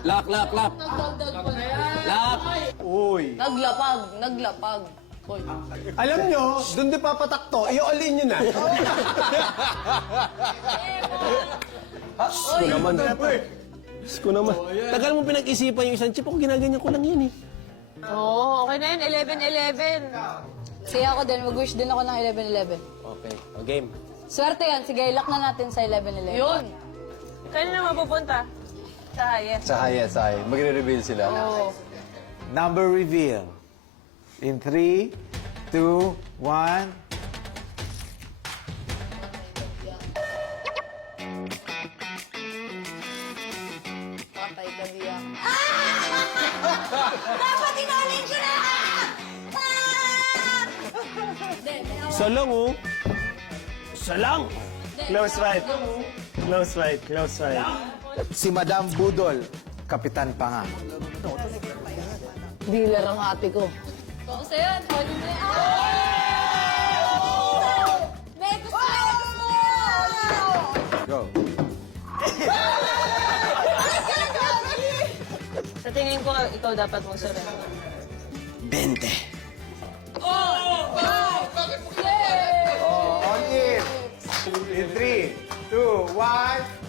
Lock. Nagdagdag pa na. Lock. Uy. Naglapag. Uy. Alam nyo, doon di papatakto. I-all in nyo na. Ko naman. Ko naman. Tagal mo pinag-isipan yung isang chip. Ako ginaganyan ko lang yan eh. Oo, okay na yun. 11-11. Sige ako din, mag-wish din ako ng 11-11. Okay. O, game. Swerte yan. Sige, lock na natin sa 11-11. Yun. Kailan na mapupunta? Sa Hayes. Sa Hayes, magre-reveal sila. Oo. Number reveal. In 3, 2, 1. Patay ka diya. Dapat inulit ko na! Isa lang oh. Isa lang. Close right. Close right. Close right. Si Madam Budol, kapitan pa nga. Dealer ang ate ko. Kung sa'yo, huli mo yan. May gusto mo! Go. Sa tingin ko, ikaw dapat mag-surrender. 20. On in. In 3, 2, 1.